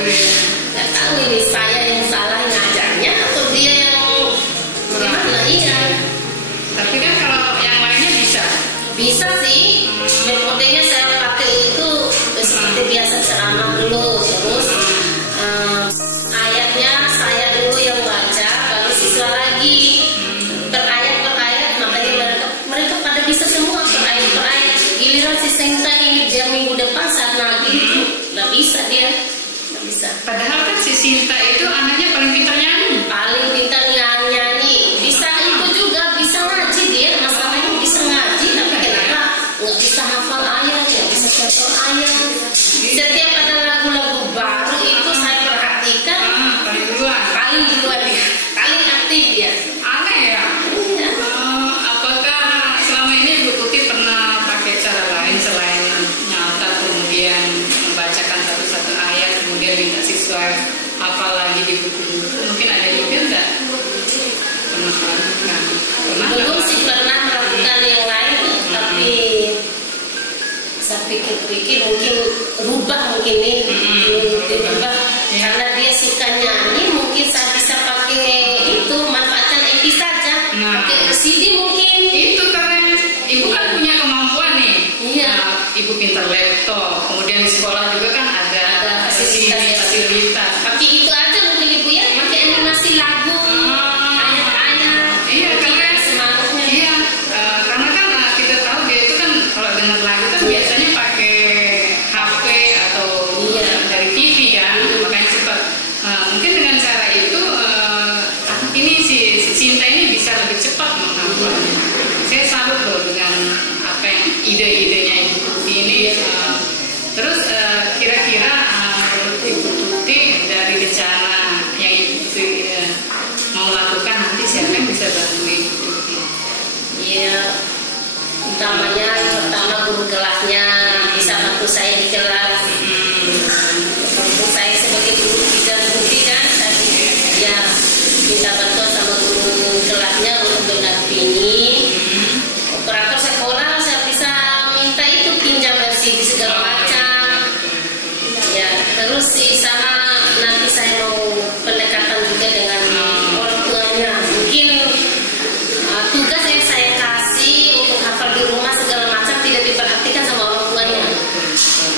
Nggak tahu ini saya yang salah ngajarnya atau dia yang gimana. Iya. Tapi kan kalau yang lainnya bisa sih. Metodenya saya pakai itu seperti biasa ceramah dulu, terus ayatnya saya dulu yang baca, baru siswa lagi per ayat, makanya mereka pada bisa semua per ayat. Giliran si Senta ini dia minggu depan saat nagih itu nggak bisa dia, nggak bisa. Padahal kan si Sinta itu anaknya paling pintar nyanyi. Paling pintar nyanyi, bisa itu juga, bisa ngaji dia. Masalahnya bisa ngaji, tapi kenapa nggak bisa hafal ayat, nggak bisa contoh ayat. Setiap ada lagu-lagu baru itu saya perhatikan paling duluan dia, paling aktif dia. Aneh ya. Iya. Apakah selama ini Bu Tuti pernah pakai cara lain selain nyatat kemudian membacakan satu-satu ayat kemudian minta siswa hafal lagi di buku-buku? Mungkin ada juga enggak? Pernah melakukan? Belum sih pernah melakukan yang lain, tapi saya pikir-pikir mungkin rubah nih, dirubah. Karena dia suka nyanyi, mungkin saya bisa pakai itu, manfaatkan EP saja. Pakai CD mungkin. Itu karena Ibu kan punya kemampuan nih. Iya. Ibu pintar laptop, kemudian di sekolah juga kan ada fasilitas. Pakai itu aja mungkin Ibu ya, pakai animasi lagu, ayat-ayat. Iya, karena semangatnya. iya, karena kan kita tahu dia itu kan kalau dengar lagu kan biasanya pakai HP atau dari TV kan, makanya cepat. Mungkin dengan cara itu ini si Sinta ini bisa lebih cepat menghafalnya. Saya salut loh dengan apa yang ide-idenya Ibu Tuti ini. Terus kira-kira menurut Ibu Tuti dari rencana yang Ibu Tuti mau lakukan nanti siapa yang bisa bantu Ibu Tuti? Iya, pertama guru kelasnya bisa bantu saya di kelas. Untuk saya sebagai guru bidang bukti kan, saya ya minta bantuan sama guru kelasnya untuk mendampingi. Operator sekolah saya bisa minta itu pinjam LCD segala macam. Ya, terus sih sama nanti saya mau pendekatan juga dengan orang tuanya. Mungkin tugas yang saya kasih untuk hafal di rumah segala macam tidak diperhatikan sama orang tuanya.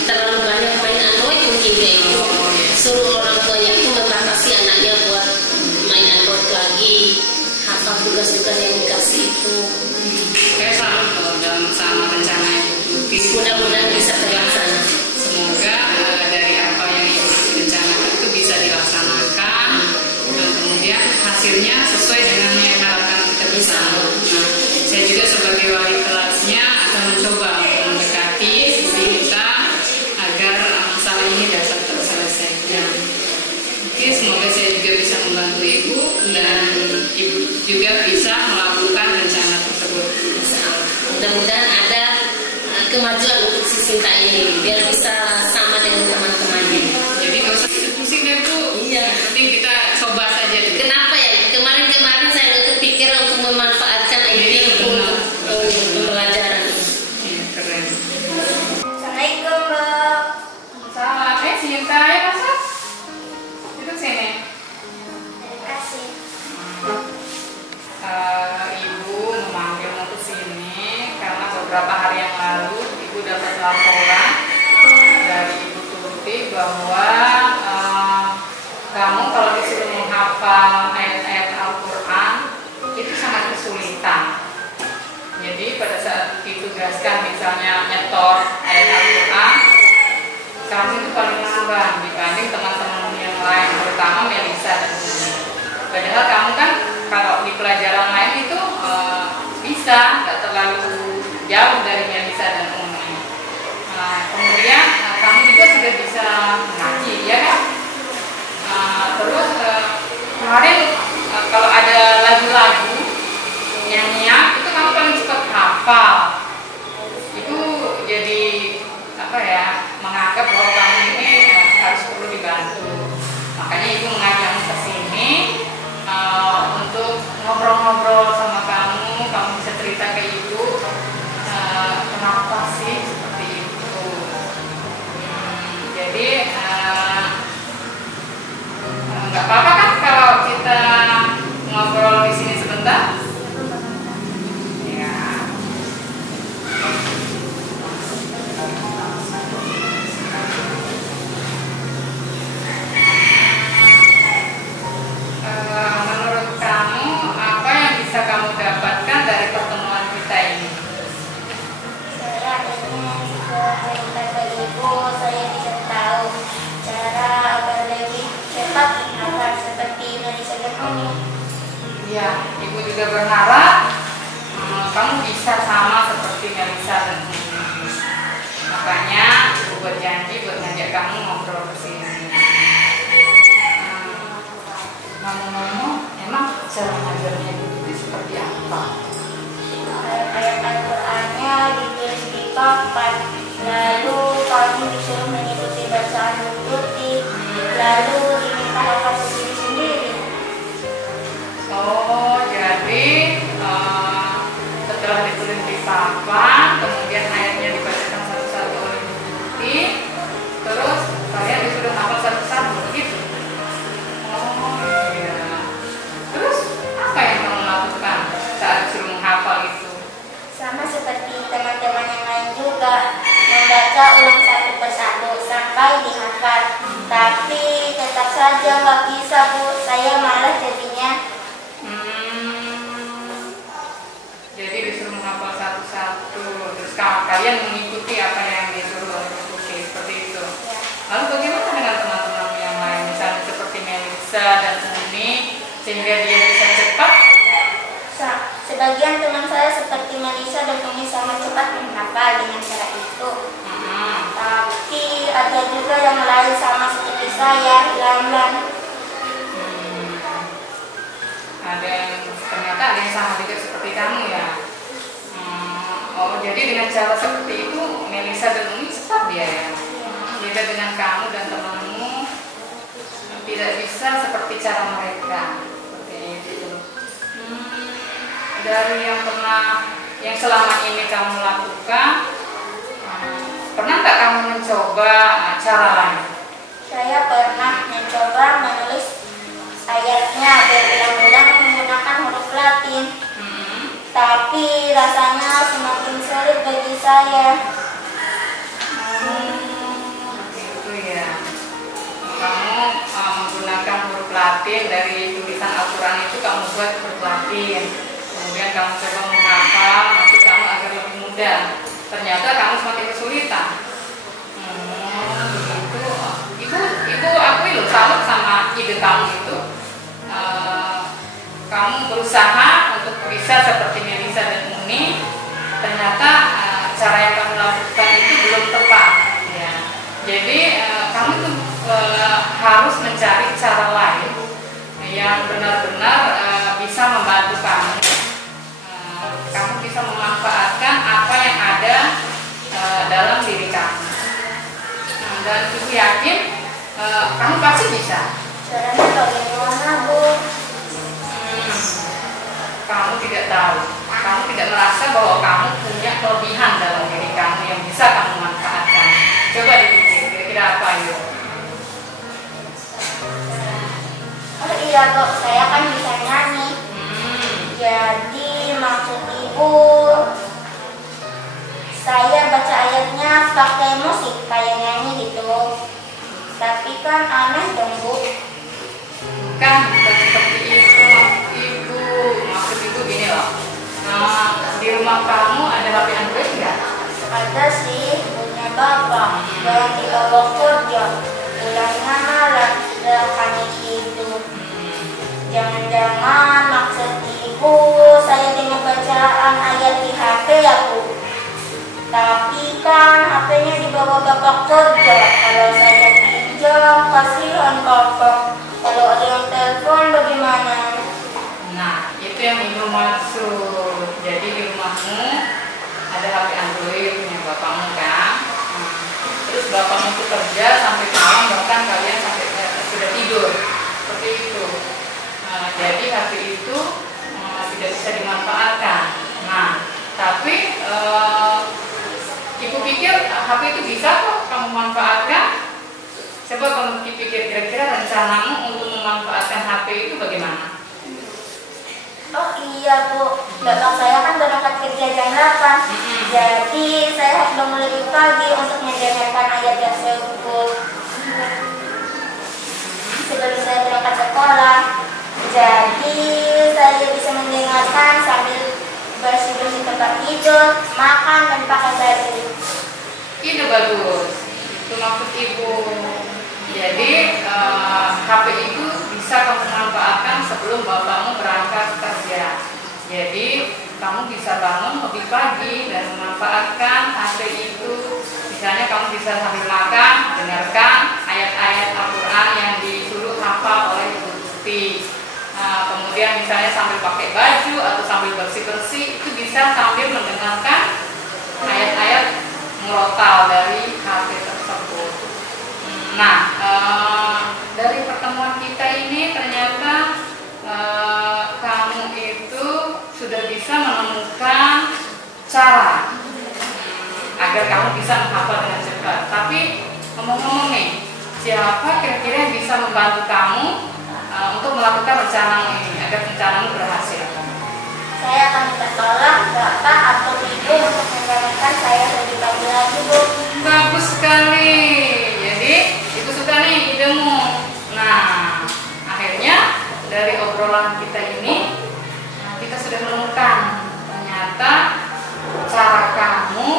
Terlalu banyak main Android mungkin dia itu. Suruh orang tuanya itu membatasi anaknya buat main Android lagi. Hafal tugas-tugas yang dikasih itu. Saya salut loh dalam sama rencana Ibu Tuti. Mudah-mudahan bisa terlaksana. Semoga dari apa yang Ibu Tuti rencanakan itu bisa dilaksanakan dan kemudian hasilnya sesuai dengan yang harapan kita bersama. Saya juga sebagai wali kelasnya akan mencoba mendekati sisi kita agar masalah ini dapat terselesaikan. Oke, semoga saya juga bisa membantu Ibu dan Ibu juga bisa melakukan rencana tersebut. Mudah-mudahan ada kemajuan untuk si Sinta ini biar bisa sama dengan teman-temannya. Jadi nggak usah pusing deh Bu. Iya. Yang penting kita coba saja dulu. Kenapa ya? Kemarin saya nggak kepikiran untuk memanfaatkan ini untuk pembelajaran. Iya, keren. Assalamualaikum, Mbak. Salah, Sinta ya Mas? Duduk sini. Terima kasih. Ibu memanggilmu ke sini karena beberapa hari yang lalu Ibu dapat laporan dari Ibu Tuti bahwa kamu kalau disuruh menghafal ayat-ayat Al-Quran itu sangat kesulitan. Jadi pada saat ditugaskan misalnya nyetor ayat Al-Quran, kamu itu paling lamban dibanding teman-teman yang lain, terutama Melisa dan Umi. Padahal kamu kan kalau di pelajaran lain itu bisa, nggak terlalu jauh dari Melisa dan Umi. Kemudian kamu juga sudah bisa mengaji, ya kan? Terus kemarin kalau ada lagu-lagu nyanyian itu kamu paling cepat hafal. Itu jadi apa ya? Menganggap bahwa kamu ini harus perlu dibantu. Makanya Ibu mengajakmu ke sini untuk ngobrol-ngobrol sama kamu. Kamu bisa cerita ke Ibu kenapa sih seperti itu. Jadi berharap kamu bisa sama seperti Melisa dan Umi. Makanya ibu berjanji buat ngajak kamu ngobrol ke sini. Ngomong-ngomong, emang cara ngajarnya itu seperti apa? Ayat Al-Qur'annya ditulis di papan, lalu kamu disuruh mengikuti bacaan putih, lalu diminta hafal sendiri-sendiri. Oh, jadi setelah ditulis di papan, kemudian ayatnya dibacakan satu-satu oleh ibu putih, terus kalian disuruh hafal satu-satu, gitu. Oh iya. Terus apa yang kamu lakukan saat disuruh menghafal itu? Sama seperti teman-teman yang lain juga, membaca ulang satu persatu sampai dihafal. Tapi tetap saja nggak bisa, Bu. Saya malas jadinya. Jadi disuruh menghafal satu-satu, terus kalian mengikuti apa yang disuruh oleh ibu putih, seperti itu. Ya. Lalu bagaimana dengan teman-teman yang lain, misalnya seperti Melisa dan Uni, sehingga dia bisa cepat? Sebagian teman saya seperti Melisa dan Umi sama cepat menghafal dengan cara itu. Tapi ada juga yang lain sama seperti saya, lamban. Ternyata ada yang sama juga seperti kamu ya. Oh, jadi dengan cara seperti itu Melisa dan Umi cepat dia ya. Beda dengan kamu dan temanmu, tidak bisa seperti cara mereka. Seperti itu. Dari yang selama ini kamu lakukan, pernah nggak kamu mencoba cara lain? Saya pernah mencoba menulis ayatnya berulang-ulang menggunakan huruf Latin. Tapi rasanya semakin sulit bagi saya. Itu ya. Kamu menggunakan huruf Latin, dari tulisan Al-Quran itu kamu buat huruf Latin. Kemudian kamu coba menghafal, maksud kamu agar lebih mudah. Ternyata kamu semakin kesulitan. Ibu akui loh, salut sama ide kamu itu. Kamu berusaha untuk bisa seperti Melisa dan Uni. Ternyata cara yang kamu lakukan itu belum tepat ya. Jadi kamu tuh harus mencari cara lain yang benar-benar bisa membantu kamu. Kamu bisa memanfaatkan apa yang ada dalam diri kamu. Dan ibu yakin kamu pasti bisa. Caranya bagaimana, Bu? Kamu tidak tahu, kamu tidak merasa bahwa kamu punya kelebihan dalam diri kamu yang bisa kamu manfaatkan. Coba dipikir, kira-kira apa itu? Oh iya, Dok, saya kan bisa nyanyi. Jadi maksud Ibu, saya baca ayatnya pakai musik kayak nyanyi gitu. Tapi kan aneh dong, Bu. Bukan seperti itu, Ibu. Maksud Ibu gini loh. Di rumah kamu ada HP Android nggak? Ada sih, punya Bapak. Dan dibawa kerja. Pulangnya malam, sudah panik itu. Jangan-jangan maksud Ibu saya dengar bacaan ayat di HP ya, Bu? Tapi kan HP-nya dibawa Bapak kerja. Kalau saya pinjam, kasihan Bapak. Kalau ada yang telepon bagaimana? Nah, itu yang Ibu maksud. Jadi di rumahmu ada HP Android punya bapakmu kan? Terus bapakmu tuh kerja sampai malam, bahkan kalian sampai sudah tidur. Seperti itu. Jadi HP itu tidak bisa dimanfaatkan. Nah, tapi Ibu pikir HP itu bisa kok kamu manfaatkan? Coba kamu pikir kira-kira rencanamu untuk memanfaatkan HP itu bagaimana? Oh iya, Bu, bapak saya kan berangkat kerja jam 8. Jadi saya harus bangun lebih pagi untuk mendengarkan ayat tersebut sebelum saya berangkat sekolah. Jadi saya bisa mendengarkan sambil bersih-bersih tempat tidur, makan, dan pakai baju. Itu bagus. Itu maksud Ibu. Jadi HP itu bisa kamu manfaatkan sebelum bapakmu berangkat kerja. Jadi kamu bisa bangun lebih pagi dan memanfaatkan HP itu. Misalnya kamu bisa sambil makan, dengarkan ayat-ayat Al-Quran yang disuruh hafal oleh Ibu Tuti. Kemudian misalnya sambil pakai baju atau sambil bersih-bersih, itu bisa sambil mendengarkan ayat-ayat murotal dari HP tersebut. Nah, dari pertemuan kita ini ternyata kamu itu sudah bisa menemukan cara agar kamu bisa menghafal dengan cepat. Tapi ngomong-ngomong nih, siapa kira-kira yang bisa membantu kamu untuk melakukan rencana ini agar rencanamu berhasil? Saya akan minta tolong Bapak atau Ibu untuk mendengarkan saya lebih pagi lagi, Bu. Bagus sekali. Jadi Ibu suka nih idemu. Nah, akhirnya dari obrolan kita ini kita sudah menemukan ternyata cara kamu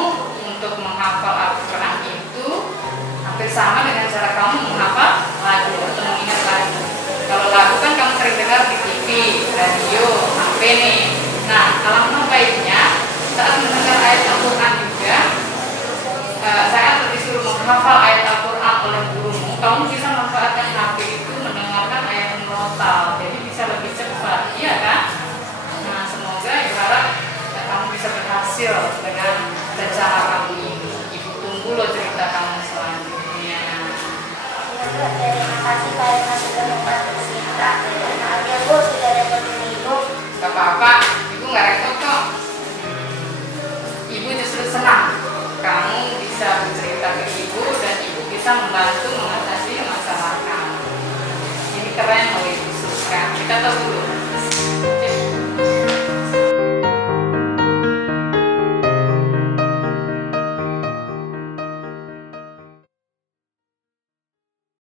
untuk menghafal Al-Quran itu hampir sama dengan cara kamu menghafal lagu atau mengingat lagu. Kalau lagu kan kamu sering dengar di TV, radio, HP nih. Nah, alangkah baiknya saat mendengar ayat Al-Quran juga, saya disuruh menghafal ayat Al-Quran oleh gurumu, kamu bisa manfaatkan HP itu mendengarkan ayat murotal, jadi bisa lebih cepat, iya kan? Nah, semoga Ibu harap kamu bisa berhasil dengan rencana kamu ini. Ibu tunggu loh cerita kamu selanjutnya. Terima kasih karena sudah membantu kita. Maaf ya, Bu, sudah repotin Ibu. Gak apa-apa, Ibu gak repot kok. Ibu justru senang kamu bisa bercerita ke Ibu dan Ibu bisa membantu mengatasi masalah kamu. Ini keren loh, Ibu suka. Kita terus